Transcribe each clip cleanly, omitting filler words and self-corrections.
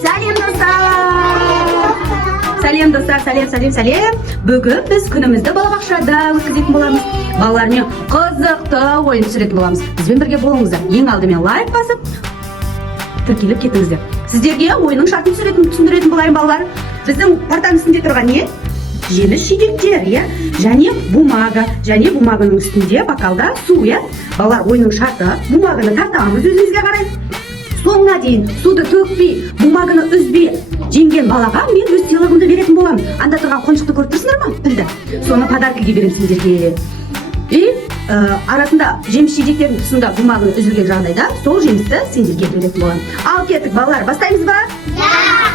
Сәлем достар! Сәлем достар, сәлем. Бүгін біз күнімізді балабақшада өткізетін боламыз. Балалармен қызықты ойын түсіретін боламыз. Бізбен бірге болыңыздар. Ең алдымен лайк басып, тіркеліп кетіңіздер. Сіздерге ойынның шартын түсіндіретін болайын балалар. Біздің партаның үстінде тұрған не? Жеміс жидектер, және бумага. Және бумаганың үстінде бокалда су, Балалар, ойынның шарты, бумаганы тартамыз өзіңізге қарай. Соңына дейін суды төкпей, бумаганы үзбей жеңген балаға мен өз сыйлығымды беретін боламын. Анда тұрған қоншықты көріп тұрсыңдар ма? Пілді. Соны подаркіге беремін сендерге. Арасында жеміс жидектердің тұсында бумаганы үзілген жағдайда сол жемісті сендерге беретін боламын. Ал кеттік балалар, бастаймыз ба?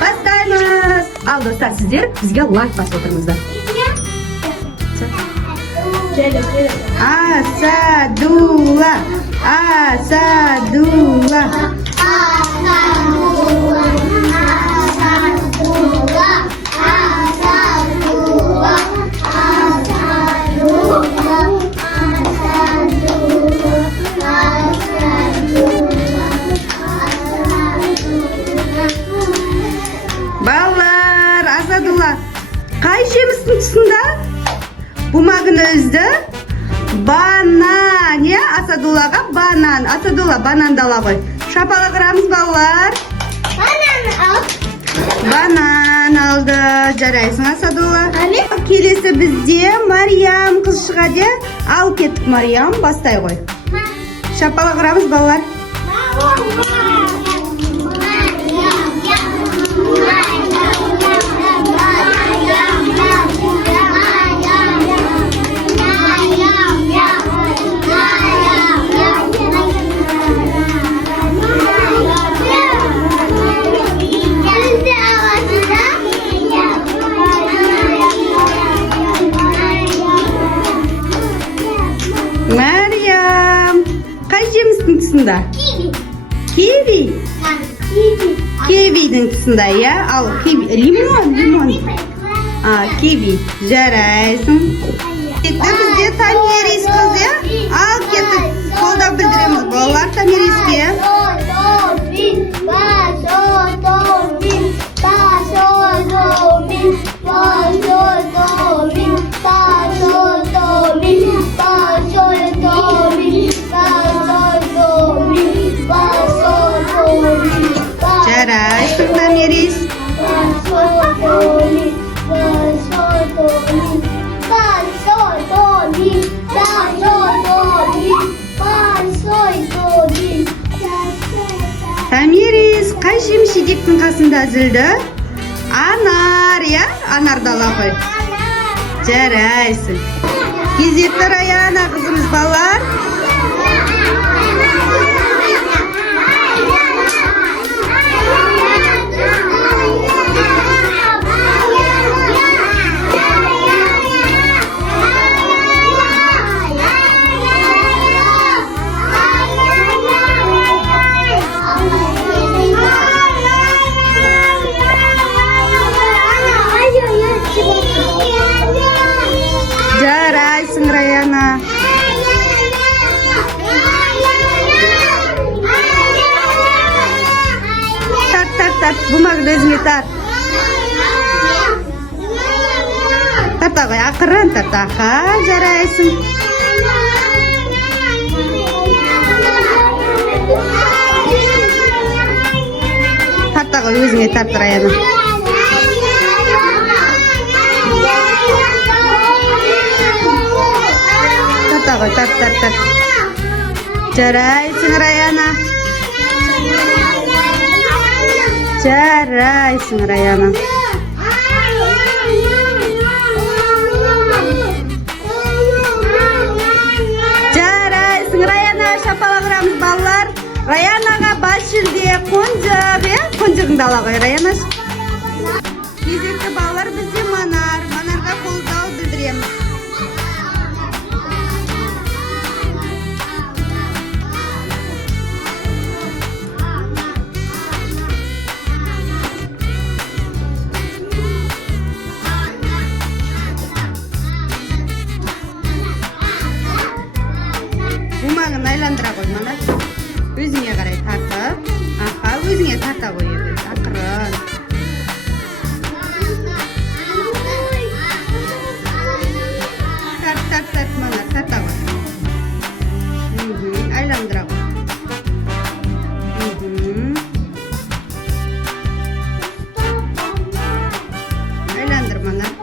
Бастаймыз. Ал достар, сіздер бізге лайк басып отырыңыздар. Асадула, асадула. Балалар, Асадула, қай жемістің тұсында бумаганы үзді? Банан, Асадулаға банан. Асадула, банан дала ғой. Шапалақ ұрамыз балалар. Банан алды. Жарайсың, Асадула. Келесі бізде Мариям қыз шығады. Ал кеттік, Мариям, бастай ғой. Шапалақ ұрамыз балалар. Мариям, қай жемістің тұсында? Киви. Кивидің тұсында, Ал лимон. Киви. Жарайсың. Бізде Тамирис қыз, Ал кеттік. Қолдау білдіреміз балалар Тамириске. Жарайсың, Тамирис. Тамирис, қай жеміс жидектің қасында үзілді? Анар, Анар дала ғой. Жарайсың. Кезекті Раяна қызымыз балалар. Жарайсың, Раяна. Тарт, бумагды өзіңе тарт. Тарта ғой, ақырын тарт. Жарайсың. Тарта ғой, өзіңе тарт, Раяна. Тарт. Жарайсың, Раяна. Жарайсың, Раяна. Жарайсың, Раяна. Шапалақ ұрамыз балалар. Раянаға бас жүлде қонжық, қонжығыңды ала ғой, Раяна. Кезекті балалар бізде Манарға қолдау білдіреміз. Бумаганы айландыра қой, Манар. Өзіңе қарай тартып. Өзіңе тарта қой, ақырын. тыңдармандар.